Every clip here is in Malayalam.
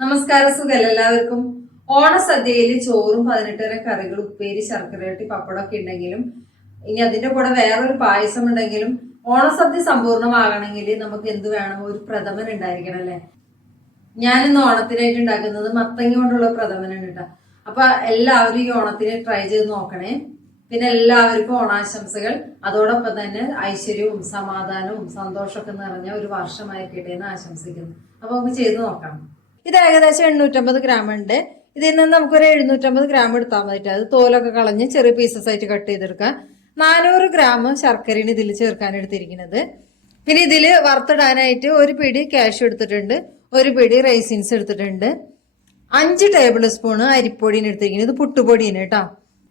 നമസ്കാരം സുഖല്ല എല്ലാവർക്കും? ഓണസദ്യയിൽ ചോറും പതിനെട്ടര കറികൾ ഉപ്പേരി ശർക്കരട്ടി പപ്പടമൊക്കെ ഉണ്ടെങ്കിലും ഇനി അതിന്റെ കൂടെ വേറൊരു പായസം ഉണ്ടെങ്കിലും ഓണസദ്യ സമ്പൂർണമാകണമെങ്കിൽ നമുക്ക് എന്ത് വേണം? ഒരു പ്രഥമൻ ഉണ്ടായിരിക്കണം അല്ലേ? ഞാനിന്ന് ഓണത്തിനായിട്ട് ഉണ്ടാക്കുന്നത് മത്തങ്ങ കൊണ്ടുള്ള പ്രഥമനാണ് കേട്ടോ. അപ്പൊ എല്ലാവരും ഈ ഓണത്തിന് ട്രൈ ചെയ്ത് നോക്കണേ. പിന്നെ എല്ലാവർക്കും ഓണാശംസകൾ. അതോടൊപ്പം തന്നെ ഐശ്വര്യവും സമാധാനവും സന്തോഷമൊക്കെ നിറഞ്ഞ ഒരു വർഷമായിരിക്കട്ടെ എന്ന് ആശംസിക്കുന്നു. അപ്പൊ നമുക്ക് ചെയ്ത് നോക്കാം. ഇത് ഏകദേശം എണ്ണൂറ്റമ്പത് ഗ്രാം ഉണ്ട്. ഇതിൽ നിന്ന് നമുക്കൊരു എഴുന്നൂറ്റമ്പത് ഗ്രാം എടുത്താൽ മതിട്ട് അത് തോലൊക്കെ കളഞ്ഞ് ചെറിയ പീസസ് ആയിട്ട് കട്ട് ചെയ്തെടുക്കാം. നാനൂറ് ഗ്രാം ശർക്കരയാണ് ഇതിൽ ചേർക്കാൻ എടുത്തിരിക്കുന്നത്. പിന്നെ ഇതിൽ വറുത്തിടാനായിട്ട് ഒരു പിടി ക്യാഷ് എടുത്തിട്ടുണ്ട്. ഒരു പിടി റൈസിൻസ് എടുത്തിട്ടുണ്ട്. അഞ്ച് ടേബിൾ സ്പൂൺ അരിപ്പൊടിയാണ് എടുത്തിരിക്കുന്നത്. ഇത് പുട്ടുപൊടിയാണ് കേട്ടോ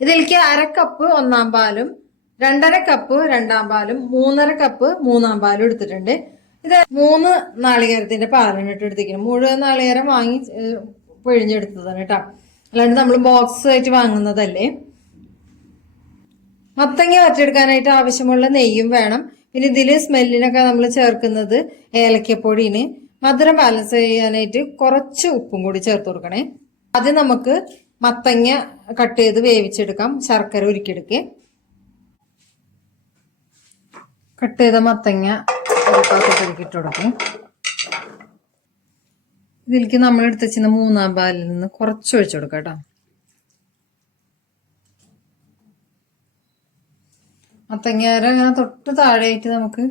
ഇതിലേക്ക് അര കപ്പ് ഒന്നാം പാലും രണ്ടര കപ്പ് രണ്ടാം പാലും മൂന്നര കപ്പ് മൂന്നാം പാലും എടുത്തിട്ടുണ്ട്. ഇത് മൂന്ന് നാളികേരത്തിന്റെ പാലാണ് ഇട്ട് എടുത്തിരിക്കുന്നത്. മുഴുവൻ നാളികേരം വാങ്ങി പൊഴിഞ്ഞെടുത്തതാണ് കേട്ടോ. അല്ലാണ്ട് നമ്മൾ ബോക്സ് ആയിട്ട് വാങ്ങുന്നതല്ലേ. മത്തങ്ങ വറ്റെടുക്കാനായിട്ട് ആവശ്യമുള്ള നെയ്യും വേണം. പിന്നെ ഇതിൽ സ്മെല്ലിനൊക്കെ നമ്മൾ ചേർക്കുന്നത് ഏലക്കപ്പൊടിന് മധുരം ബാലൻസ് ചെയ്യാനായിട്ട് കുറച്ച് ഉപ്പും കൂടി ചേർത്ത് കൊടുക്കണേ. അത് നമുക്ക് മത്തങ്ങ കട്ട് ചെയ്ത് വേവിച്ചെടുക്കാം. ശർക്കര ഉരുക്കിയെടുക്കേ. കട്ട് ചെയ്ത മത്തങ്ങ ഒരു പെരുക്കിട്ട് കൊടുക്കും. ഇതിലേക്ക് നമ്മൾ എടുത്ത് വെച്ചിരുന്ന മൂന്നാം പാലിൽ നിന്ന് കുറച്ച് ഒഴിച്ചു കൊടുക്കാം കേട്ടോ. മത്തങ്ങാര ഇങ്ങനെ തൊട്ട് താഴെയായിട്ട് നമുക്ക്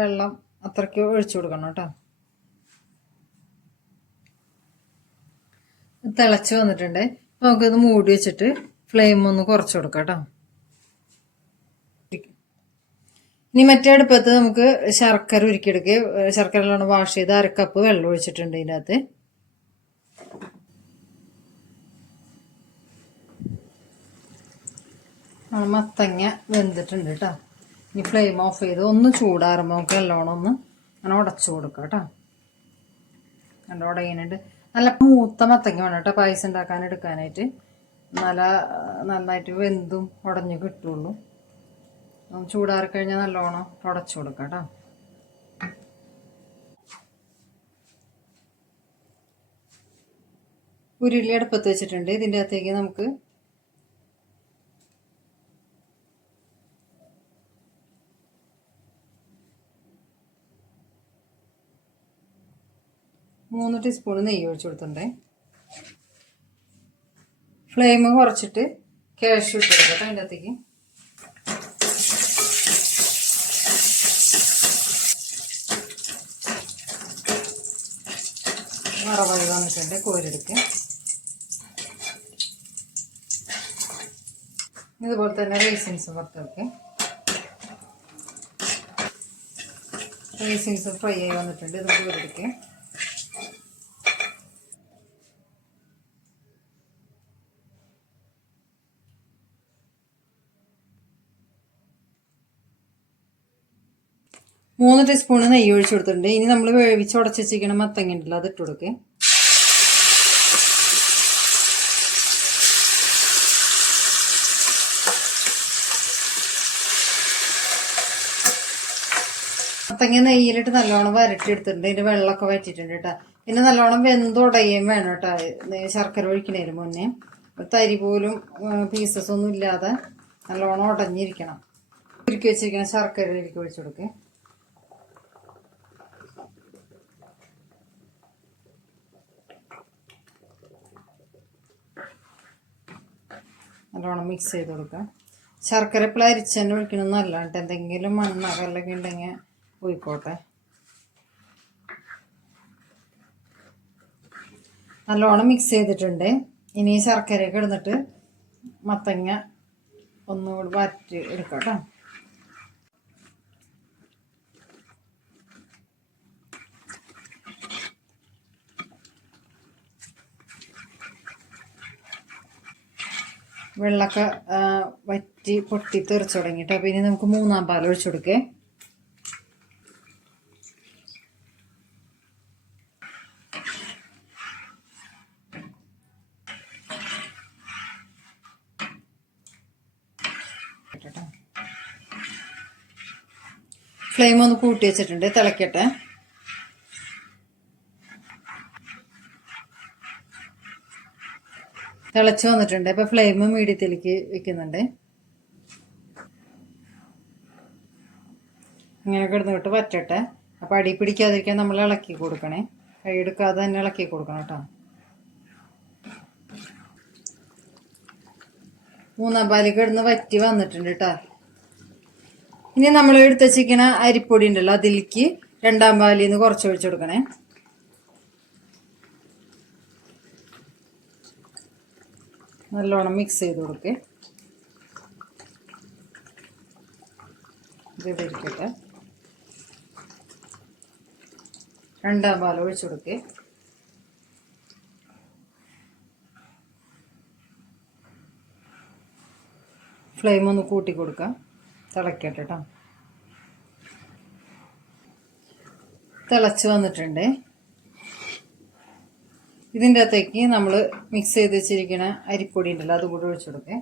വെള്ളം അത്രയ്ക്ക് ഒഴിച്ചു കൊടുക്കണം കേട്ടോ. തിളച്ച് വന്നിട്ടുണ്ട്. നമുക്കിത് മൂടി വെച്ചിട്ട് ഫ്ലെയിം ഒന്ന് കുറച്ച് കൊടുക്കാം കേട്ടോ. ഇനി മറ്റേ അടുപ്പത്ത് നമുക്ക് ശർക്കര ഉരുക്കിയെടുക്കുക. ശർക്കരയിലാണ് വാഷ് ചെയ്ത് കപ്പ് വെള്ളം ഒഴിച്ചിട്ടുണ്ട് ഇതിനകത്ത്. മത്തങ്ങ വെന്തിട്ടുണ്ട് കേട്ടോ. ഇനി ഫ്ലെയിം ഓഫ് ചെയ്ത് ഒന്ന് ചൂടാറുമ്പോൾ നമുക്ക് നല്ലോണം ഒന്ന് അങ്ങനെ ഉടച്ചു കൊടുക്കുക കേട്ടോ. നല്ല ഉടയുന്നുണ്ട് നല്ല മൂത്ത മത്തങ്ങ വേണം കേട്ടോ പായസം ഉണ്ടാക്കാൻ എടുക്കാനായിട്ട്. നല്ല നന്നായിട്ട് വെന്തും ഉടഞ്ഞു കിട്ടുള്ളൂ. ചൂടാറി കഴിഞ്ഞാൽ നല്ലോണം തുടച്ചു കൊടുക്കാം കേട്ടോ. ഉരുളി അടുപ്പത്ത് വെച്ചിട്ടുണ്ട്. ഇതിന്റെ അകത്തേക്ക് നമുക്ക് മൂന്ന് ടീസ്പൂൺ നെയ്യ് ഒഴിച്ചു കൊടുത്തിട്ടുണ്ടേ. ഫ്ലെയിം കുറച്ചിട്ട് ക്യാഷ് ഇട്ട് കൊടുക്കട്ടെ അതിന്റെ അകത്തേക്ക്. വറവായി വന്നിട്ടുണ്ട് കോരെടുക്കുക ഇതുപോലെ തന്നെ റേസിൻസ് വറുത്തെടുക്ക് റേസിൻസ് ഫ്രൈ ആയി വന്നിട്ടുണ്ട് ഇത് കോരെടുക്ക് മൂന്ന് ടീസ്പൂൺ നെയ്യ് ഒഴിച്ചു കൊടുത്തിട്ടുണ്ട്. ഇനി നമ്മൾ വേവിച്ച് ഉടച്ച് വെച്ചിരിക്കണം മത്തങ്ങ ഉണ്ടല്ലോ അത് ഇട്ട് കൊടുക്കേ. മത്തങ്ങ നെയ്യിലിട്ട് നല്ലോണം വരട്ടിയെടുത്തിട്ടുണ്ട് ഇതിന്റെ വെള്ളമൊക്കെ വറ്റിയിട്ടുണ്ട് കേട്ടോ പിന്നെ നല്ലോണം വെന്തുടയുകയും വേണം കേട്ടോ ശർക്കര ഒഴിക്കണേന് മുന്നേ. തരി പോലും പീസസ് ഒന്നും ഇല്ലാതെ നല്ലോണം ഉടഞ്ഞിരിക്കണം. ഉരുക്കി വെച്ചിരിക്കണം ശർക്കര ഒഴിച്ചു കൊടുക്കേ. നല്ലോണം മിക്സ് ചെയ്ത് കൊടുക്കുക. ശർക്കര ഇപ്പോൾ അരിച്ച് തന്നെ ഒഴിക്കണമെന്നല്ല കേട്ടോ എന്തെങ്കിലും മണ്ണകലൊക്കെ ഉണ്ടെങ്കിൽ പോയിക്കോട്ടെ നല്ലോണം മിക്സ് ചെയ്തിട്ടുണ്ട്. ഇനി ശർക്കരയൊക്കെ ഇടുന്നിട്ട് മത്തങ്ങ ഒന്നുകൂടി വറ്റി എടുക്കാം കേട്ടോ. വെള്ളമൊക്കെ വറ്റി പൊട്ടി തെറിച്ചു തുടങ്ങിയിട്ട് അപ്പോൾ ഇനി നമുക്ക് മൂന്നാം പാൽ ഒഴിച്ചു കൊടുക്കേ. ഫ്ലെയിം ഒന്ന് കൂട്ടി വെച്ചിട്ടുണ്ട്. തിളക്കട്ടെ. തിളച്ച് വന്നിട്ടുണ്ട്. ഇപ്പൊ ഫ്ലെയിം മീഡിയത്തിലേക്ക് വെക്കുന്നുണ്ട്. ഇങ്ങനെ കിടന്നിട്ട് വറ്റട്ടെ. അപ്പൊ അടി പിടിക്കാതിരിക്കാൻ നമ്മൾ ഇളക്കി കൊടുക്കണേ. കൈ എടുക്കാതെ തന്നെ ഇളക്കി കൊടുക്കണം കേട്ടോ. മൂന്നാം പാൽ കിടന്ന് വറ്റി വന്നിട്ടുണ്ട് കേട്ടോ. ഇനി നമ്മൾ എടുത്തു വെച്ചിരിക്കണ അരിപ്പൊടി ഉണ്ടല്ലോ അതിലേക്ക് രണ്ടാം പാലിൽ നിന്ന് കുറച്ച് ഒഴിച്ചു കൊടുക്കണേ. നല്ലോണം മിക്സ് ചെയ്ത് കൊടുക്കേ. ഇത് ഇവിടെ ഇരിക്കട്ടെ രണ്ടാം പാൽ ഒഴിച്ചു കൊടുക്ക്. ഫ്ലെയിം ഒന്ന് കൂട്ടി കൊടുക്കാം. തിളക്കട്ടെ കേട്ടോ തിളച്ച് വന്നിട്ടുണ്ട്. ഇതിന്റെ അകത്തേക്ക് നമ്മൾ മിക്സ് ചെയ്ത് വെച്ചിരിക്കുന്ന അരിപ്പൊടി ഉണ്ടല്ലോ അത് കൂടി ഒഴിച്ചു കൊടുക്കേ.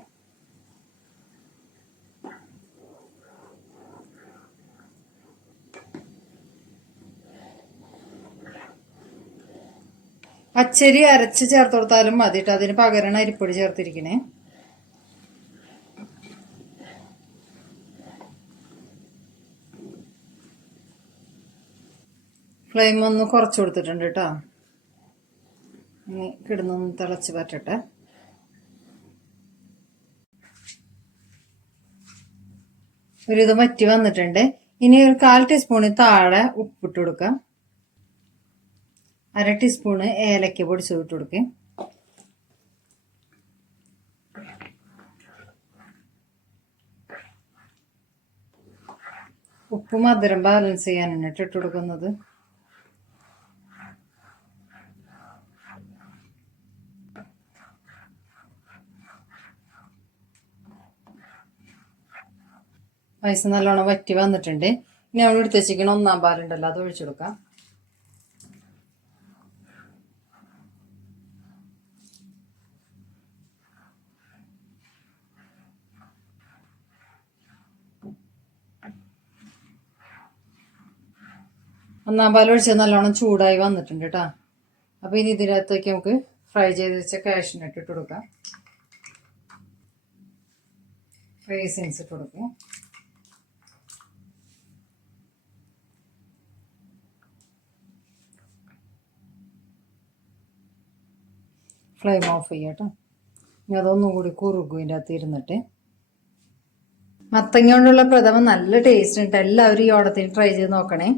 പച്ചരി അരച്ച് ചേർത്ത് കൊടുത്താലും മതി കേട്ടോ അതിന് പകരമാണ് അരിപ്പൊടി ചേർത്തിരിക്കണേ. ഫ്ലെയിം ഒന്ന് കുറച്ച് കൊടുത്തിട്ടുണ്ട് കേട്ടോ ഇനി കിടന്നൊന്ന് തിളച്ച് പറ്റട്ടെ. ഒരിത് വറ്റി വന്നിട്ടുണ്ട്. ഇനി ഒരു കാൽ ടീസ്പൂണ് താഴെ ഉപ്പിട്ട് കൊടുക്കാം. അര ടീസ്പൂണ് ഏലക്ക പൊടിച്ചത് ഇട്ട് കൊടുക്കുക ഉപ്പ് മധുരം ബാലൻസ് ചെയ്യാനാണ് ഇട്ട് കൊടുക്കുന്നത്. പൈസ നല്ലോണം വറ്റി വന്നിട്ടുണ്ട്. ഇനി നമ്മൾ എടുത്ത് വെച്ചിരിക്കണ ഒന്നാം പാലുണ്ടല്ലോ അത് ഒഴിച്ചു കൊടുക്കാം. ഒന്നാം പാൽ ഒഴിച്ചത് നല്ലോണം ചൂടായി വന്നിട്ടുണ്ട് കേട്ടോ. അപ്പോൾ ഇനി ഇതിനകത്തേക്ക് നമുക്ക് ഫ്രൈ ചെയ്ത് വെച്ച കാഷ്നട്ട് ഇട്ട് കൊടുക്കാം. റേസിൻസ് ഇട്ട് കൊടുക്കാം. ഫ്ലെയിം ഓഫ് ചെയ്യട്ടോ. ഇനി അതൊന്നും കൂടി കുറുകും ഇതിന്റെ അകത്ത് ഇരുന്നിട്ട്. മത്തങ്ങ കൊണ്ടുള്ള പ്രഥമം നല്ല ടേസ്റ്റ് ഉണ്ട്. എല്ലാവരും ഈ ഓണത്തിന് ട്രൈ ചെയ്ത് നോക്കണേ.